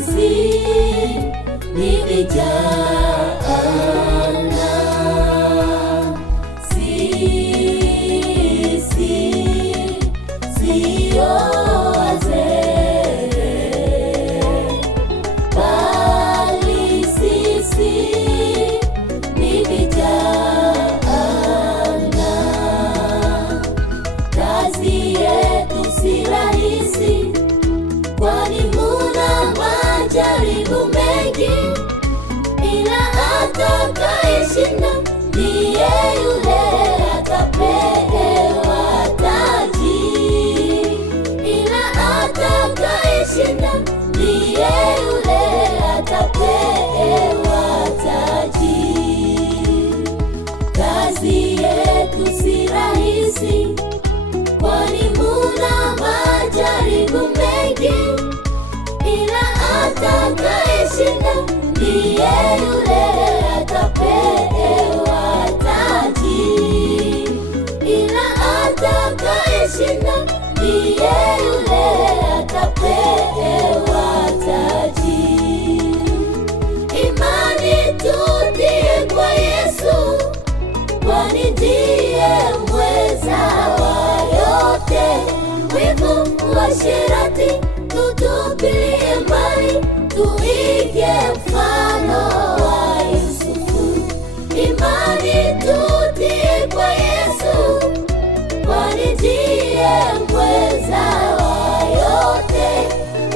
sisi ni vijana, sisi sio wazee, bali sisi ni vijana. Kazi yetu si rahisi, kwani muna majaribu mengi, ila atakayeshinda ndiye yule atapewa taji. Ila atakayeshinda ndiye yule atapewa taji. Kazi yetu si rahisi, kwani muna majaribu mengi, ila atakayeshinda ndiye yule atapewa taji. Ila atakayeshinda ndiye yule atapewa taji. Imani tutie kwa Yesu, kwani ndiye mweza wa yote. Wivu, uasherati tutupilie mbali, tuige mfano wa Yusufu. Imani tutie kwa Yesu, kwani ndiye mweza wa yote.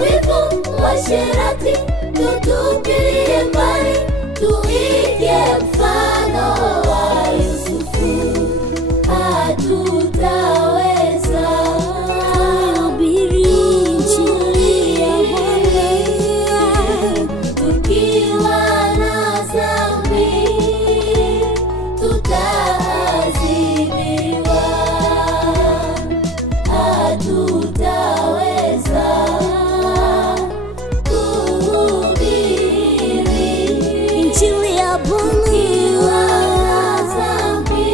Wivu, uasherati tutupilie mbali, tuige mfano wa Yusufu. Hatutaweza kuhubiri Injili ya Bwana tukiwa na dhambi, tutaadhibiwa. Hatutaweza kuhubiri Injili ya Bwana tukiwa na dhambi,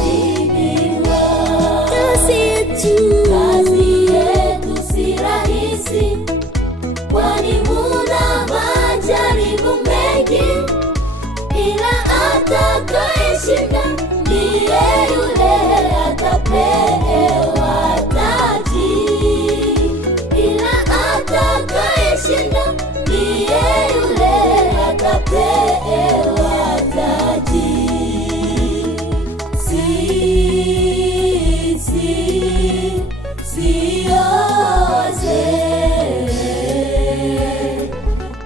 tutaadhibiwa. Kazi yetu si rahisi, kwani muna majaribu mengi, ila atakayeshinda ndiye yule atapewa taji. Ila atakayeshinda ndiye yule atapewa taji. Sisi sio wazee,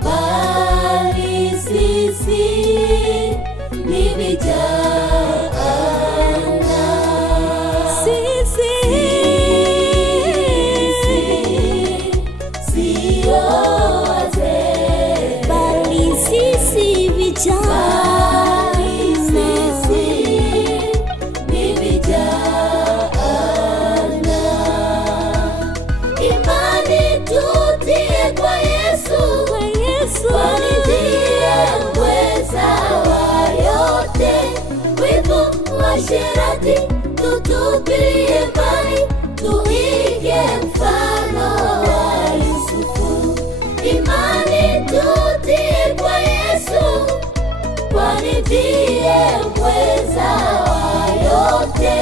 bali sisi ni vijana. Sisi sio wazee, bali sisi vijana. Imani tutie kwa Yesu, kwani ndiye mweza wa yote. Wivu, uasherati tutupilie mbali, tuige mfano wa Yusufu. Imani tutie kwa Yesu, kwani ndiye mweza wa yote.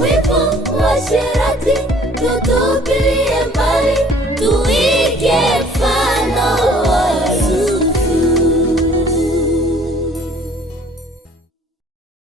Wivu, uasherati tutupilie